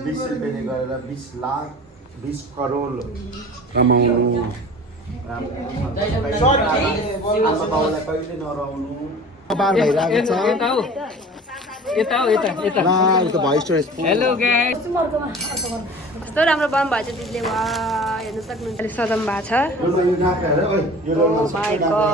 20 रुपैयाँले गरेर 20 लाख 20 करोड कमाउनु आमा बाउलाई कहिले नराउनु बार भइरहेको छ यता हेलो गाइस कस्तो राम्रो बम भएछ दिदीले वा हेर्न सक्नुहुन्छ सदम भएको छ oh my God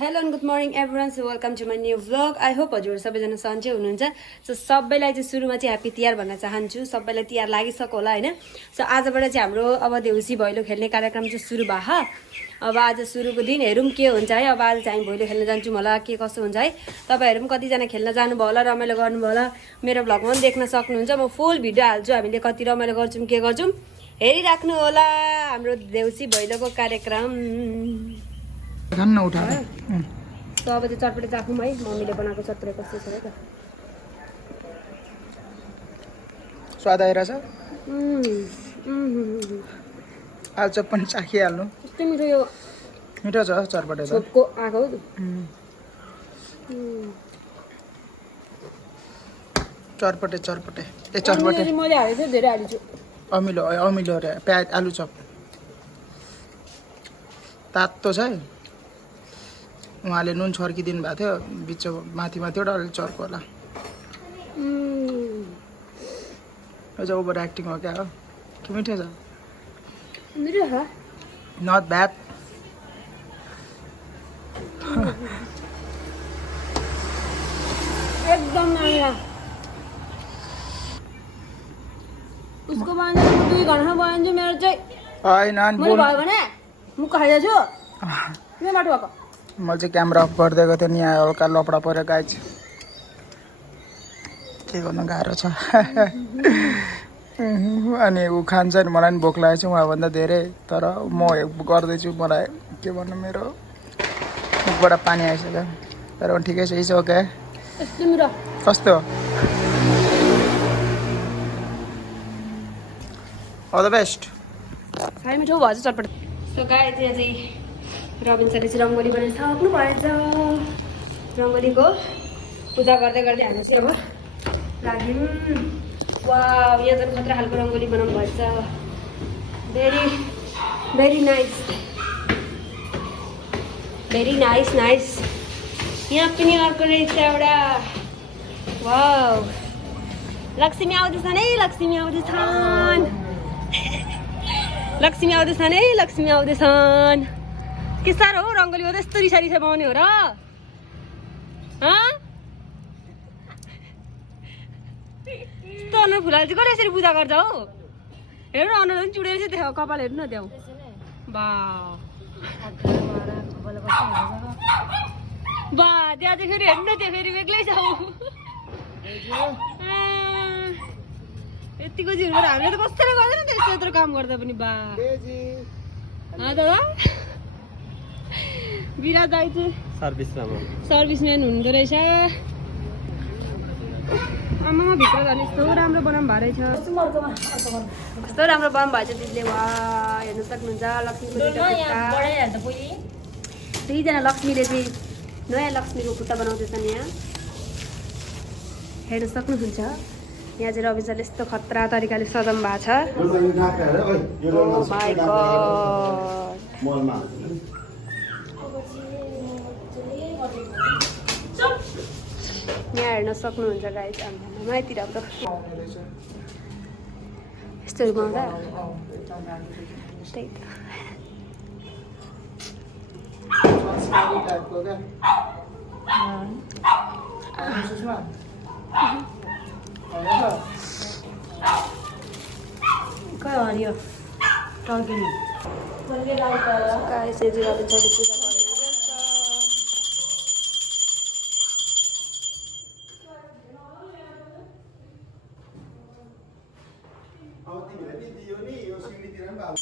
hello and good morning everyone so welcome to my new vlog I hope हजुरहरू सबैजना सन्चै हुनुहुन्छ सो सबैलाई चाहिँ सुरुमा चाहिँ ह्याप्पी तिहार भन्न चाहन्छु सबैलाई तिहार लागिसक्यो होला होइन सो आजबाट चाहिँ हाम्रो अब देउसी भैलो खेल्ने कार्यक्रम चाहिँ सुरु भयो अब आज सुरुको दिन हेरौँ के हुन्छ है अब आज चाहिँ हामी भैलो खेल्न जान्छौँ होला के कसो हुन्छ है तपाईँहरू पनि कतिजना खेल्न जानुभयो होला रमाइलो गर्नुभयो होला मेरो भ्लगमा पनि देख्न सक्नुहुन्छ म फुल भिडियो हाल्छु हामीले कति रमाइलो गर्छौँ के गर्छौँ हेरिराख्नु होला हाम्रो देउसी भैलोको कार्यक्रम धन्न उठाएर तो अब चाहिँ चटपटे चाख्नु है मम्मीले बनाएको चटपटे कस्तो छ है त स्वाद आइरहेछ आलुचप पनि चाखिहाल्नु कस्तो मिठो यो मिठो छ चटपटे त छोपको आएको चटपटे चटपटे ए चटपटे मैले हालेको थिएँ धेरै हालिछु अमिलो अमिलो रे प्याज आलुचप तातो छ है उहाँले नुन छर्किदिनु भएको थियो बिच माथि माथिबाट अलिक चर्को होला यो चाहिँ ओभर एक्टिङ हो क्या हो के मिठो छ नट ब्याड एकदम नयाँ उसको बाँझो 2 घन्टामा बनाउँछु मेरो चाहिँ होइन मैले भयो भने मुख खाइदिएको छु यो बाटो भएको मैले चाहिँ क्यामेरा अफ गरिदिएको थिएँ नि यहाँ हल्का लपडा पऱ्यो गाइज के गर्नु गाह्रो छ अनि ऊ खान्छ नि मलाई पनि भोक लागेको छ उहाँभन्दा धेरै तर म गर्दैछु मलाई के भन्नु मेरो मुखबाट पानी आइसक्यो तर पनि ठिकै छ इज ओके कस्तो अल द बेस्ट साह्रै मिठो भएछ चटपट सो गाई त्यहाँ चाहिँ रबिन सरले चाहिँ रङ्गोली बनाइसक्नु भएछ रङ्गोलीको पूजा गर्दै गर्दै हामी चाहिँ अब लाग्यौँ वा यहाँ त खतरा खालको रङ्गोली बनाउनु भएछ भेरी भेरी नाइस नाइस यहाँ पनि अर्को रहेछ एउटा वाउ लक्ष्मी आउँदैछन् है लक्ष्मी आउँदैछन् लक्ष्मी आउँदैछन् है लक्ष्मी आउँदैछन् के साह्रो हो रङ्गोली हो त यस्तो रिसा रिसा बनाउने हो र यस्तो अनुहार फुलाएर चाहिँ कसरी यसरी पूजा गर्छ हौ हेर्नु अनुहार पनि चुडेर चाहिँ देखाऊ कपाल हेर्नु न त्यहाँ बा त्यहाँ चाहिँ फेरि हेर्नु न त्यो फेरि बेग्लै छ यतिको चाहिँ हुँदैन हामीले त कसरी गर्दैन त्यस्तो यत्रो काम गर्दा पनि बा दादा विराट दाइ चाहिँ सर्भिसम्यान हुनुहुँदो रहेछ आमामा भित्र झन् यस्तो राम्रो बनाउनु भएको रहेछ कस्तो राम्रो बनाउनु भएछ दिदीले वा हेर्नु सक्नुहुन्छ लक्ष्मीको दुईजना लक्ष्मीले चाहिँ नयाँ लक्ष्मीको खुट्टा बनाउँदैछन् यहाँ हेर्नु सक्नुहुन्छ यहाँ चाहिँ रवि सरले यस्तो खतरा तरिकाले सजाउनु भएको छ यहाँ हेर्न सक्नुहुन्छ गाइस माइतिर अब यस्तोहरू बनाउँदा त्यही त हरियो टर्किनी गाइस यदि रवि सरले पूजा अब तिमीले नि दियो नि यो सिँढीतिर पनि अब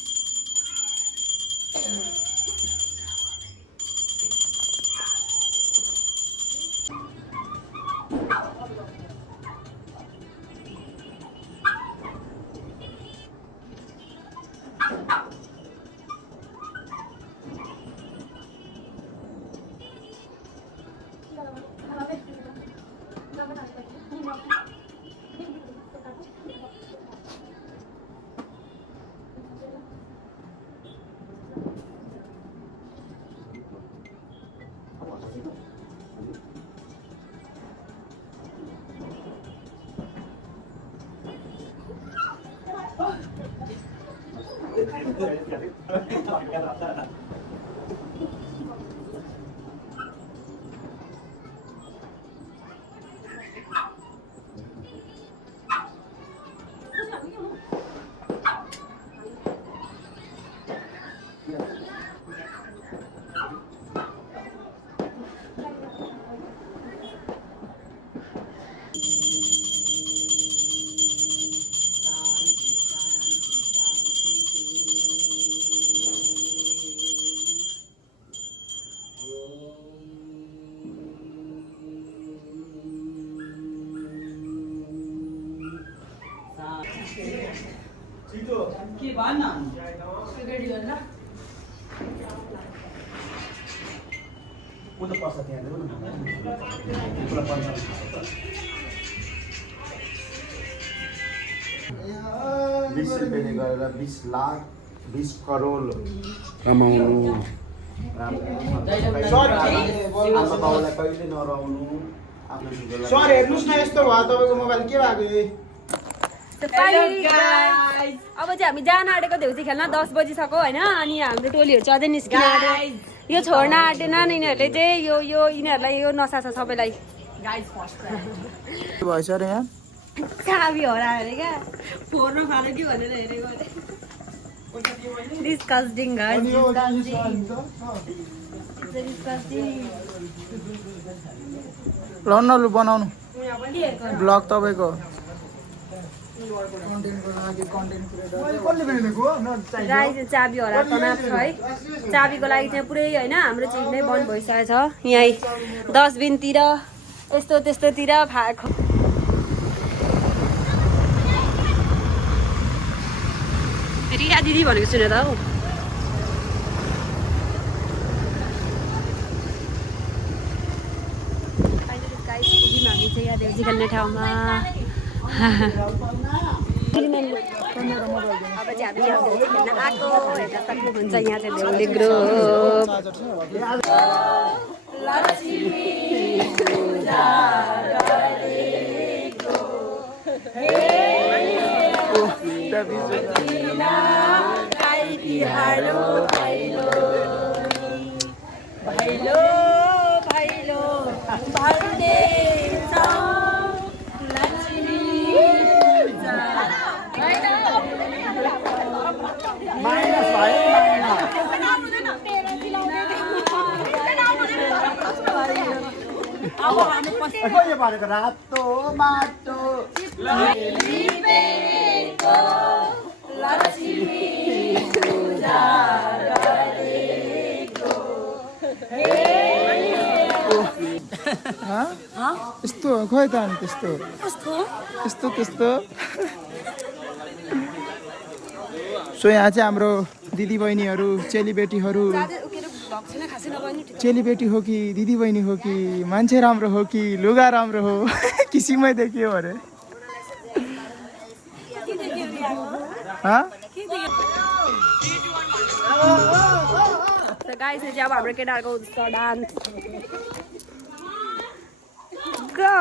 के भन रेडी गर्न उ त पर्छ त्यहाँ देऊ न पुरा पर्छ 20 रुपैयाँले गरेर 20 लाख 20 करोड कमाउनु आमा बाउलाई कहिले नराउनु आफ्नो छोरालाई सर हेर्नुस् न यस्तो भयो तपाईको मोबाइल के भएको अब चाहिँ हामी जान आँटेको देउसी खेल्न 10 बजिसक्यो होइन अनि हाम्रो टोलीहरू चाहिँ अझै निस्किन आँट्यो यो छोड्न आँटेन यिनीहरूले चाहिँ यो यिनीहरूलाई यो नसा छ सबैलाई भएछ र यहाँ चाबी हरायो अरे क्या फोर्न फाल्यो कि भनेर हेरेको डिस्कस्टिङ ल न लु बनाउनु ब्लग तपाईँको चाबी हराएको तनाव छ है चाबीको लागि चाहिँ पुरै होइन हाम्रो चाहिँ नै बन्द भइसकेको छ यहीँ डस्टबिनतिर यस्तो त्यस्तोतिर रिया दिदी भनेको सुने त हौ पुग्यौँ हामी चाहिँ यहाँ देउसी खेल्ने ठाउँमा अब चाहिँ हामी यहाँ देउसी खेल्न आएको हेर्न सक्नुहुन्छ यहाँ चाहिँ देउले ग्रुप भैलो भैलो भैले रातो माटो यस्तो खोइ त अनि त्यस्तो यस्तो त्यस्तो सो यहाँ चाहिँ हाम्रो दिदीबहिनीहरू चेलीबेटी हो कि दिदीबहिनी हो कि मान्छे राम्रो हो कि लुगा राम्रो हो किसिमै देखियो अरे गाइस चाहिँ अब हाम्रो केटाहरूको हुन्छ dance go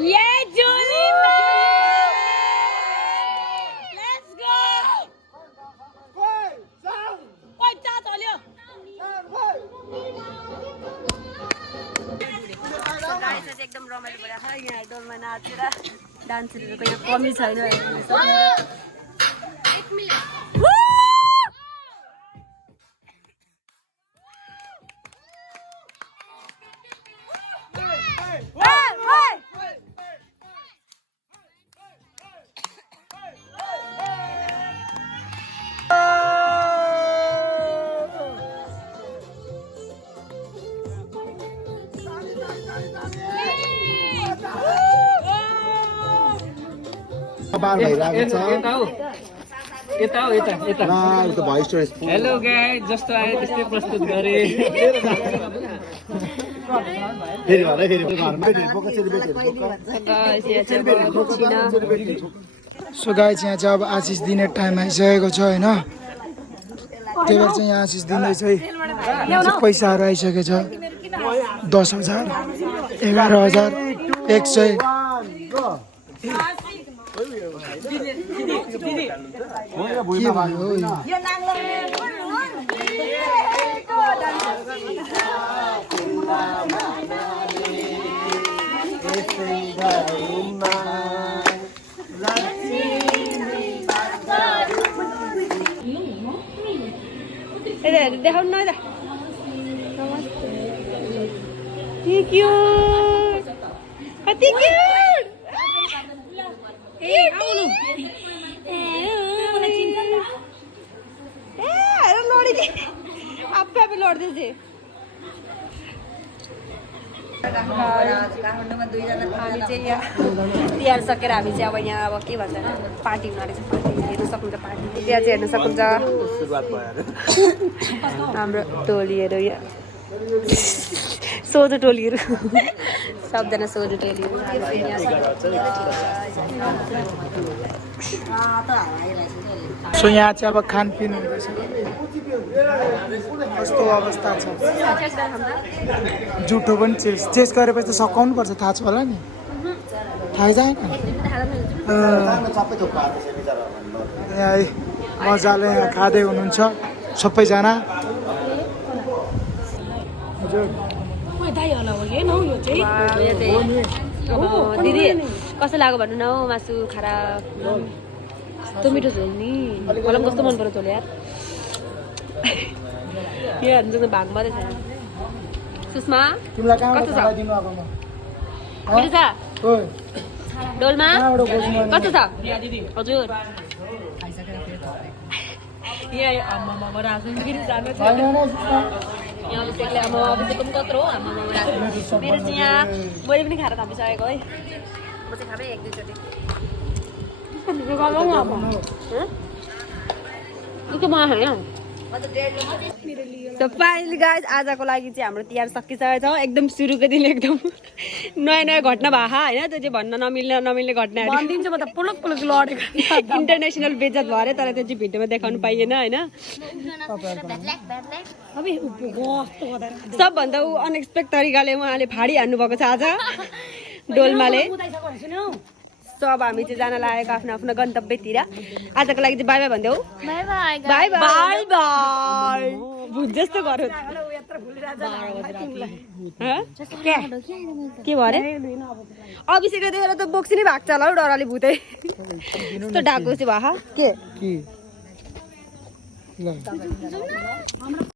Yeah, Julie! Let's go! एकदम रमाइलो भइरहेको छ यहाँ डोलमा नाचेर डान्सरहरूको यहाँ कमी छैन बार भइरहेको छ यता हो यता यता ला यो त भोइस स्टोरेज हेलो गाइस जस्तो आयो त्यस्तै प्रस्तुत गरे फेरि घर फेरि घरमा फेरि फोकस सेलिब्रेट सो गाइस यहाँ चाहिँ अब आशिष दिने टाइम आइसकेको छ होइन त्यही भएर चाहिँ यहाँ आशिष दिँदैछ है यहाँ चाहिँ पैसाहरू आइसकेको छ 10,000 11,000 100 के भयो देखाउनु न त कति क्युट आफै लड्दैछ हामी चाहिँ यहाँ तिहार सकेर हामी चाहिँ अब यहाँ अब के भन्छ पार्टी हुन रहेछ हेर्नु सक्नुहुन्छ पार्टी त्यहाँ चाहिँ हेर्नु सक्नुहुन्छ हाम्रो टोलीहरू यहाँ सोझो टोलीहरू सबजना सोझो टोलीहरू सो यहाँ चाहिँ अब खानपिन हुँदैछ कस्तो अवस्था छ जुठो पनि चेस गरेपछि त सकाउनु पर्छ थाहा छ होला नि थाहै छैन यहाँ मजाले यहाँ खाँदै हुनुहुन्छ सबैजना दिदी कस्तो लाग्यो भन्नु न हौ मासु खारा कस्तो मिठो झोल नि मलाई पनि कस्तो मन पर्यो झोल यार यो हेर्नु भाग मात्रै छ सुषमा कस्तो छ मिठो छ डोलमा कस्तो छ हजुर कत्रो मेरो चाहिँ यहाँ मैले पनि खाएर थापिसकेको है म चाहिँ खाँदै 1-2 चोटि गाइस आजको लागि चाहिँ हाम्रो तिहार सकिसकेको छ एकदम सुरुको दिन एकदम नयाँ नयाँ घटना भएको होइन त्यो चाहिँ भन्न नमिल्ने घटनाहरू भनिदिन्छु म त पुलुक पुलुक लडेको इन्टरनेसनल बेइज्जत भयो अरे तर त्यो चाहिँ भिडियोमा देखाउनु पाइएन होइन सबभन्दा अनएक्सपेक्ट तरिकाले उहाँले फाडिहाल्नु भएको छ आज डोल्माले सो अब हामी चाहिँ जान लागेको आफ्नो आफ्नो गन्तव्यतिर आजको लागि चाहिँ बाई बाई भन्दै हौ बाई बाई बाई भुत जस्तो गऱ्यो के भयो अरे अभिषेकले देखेर त बोक्सी नै भाग्छ होला हौ डरले भुतै यस्तो ढाको चाहिँ भयो के